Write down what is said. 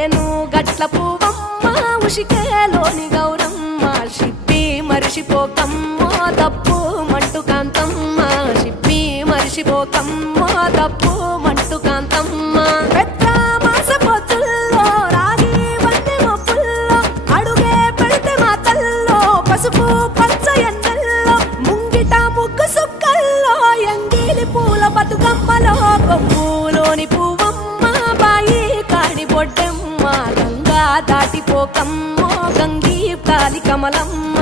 ఏను గట్ల పువ్వమ్మ ఉషికేలోని గౌరమ్మ షిప్పి మరిషిపోకమ్మో తప్పు మంటు కాంతమ్మ షిప్పి మరిషిపోకమ్మో తప్పు మంటు కాంతమ్మ పెద్ద మాస పొత్తుల్లో రాగి వంటి మొప్పుల్లో అడుగే పెడితే మా తల్లో పసుపు పచ్చ ఎన్నెల్లో ముంగిట ముగ్గు సుక్కల్లో ఎంగిలి పూల బతుకమ్మలో కొమ్ములోని పువ్వమ్మ బాయి కాడి బొడ్డెమ్మ గంగా దాటిపోకమ్మో గంగీ కాలి కమలమ్మ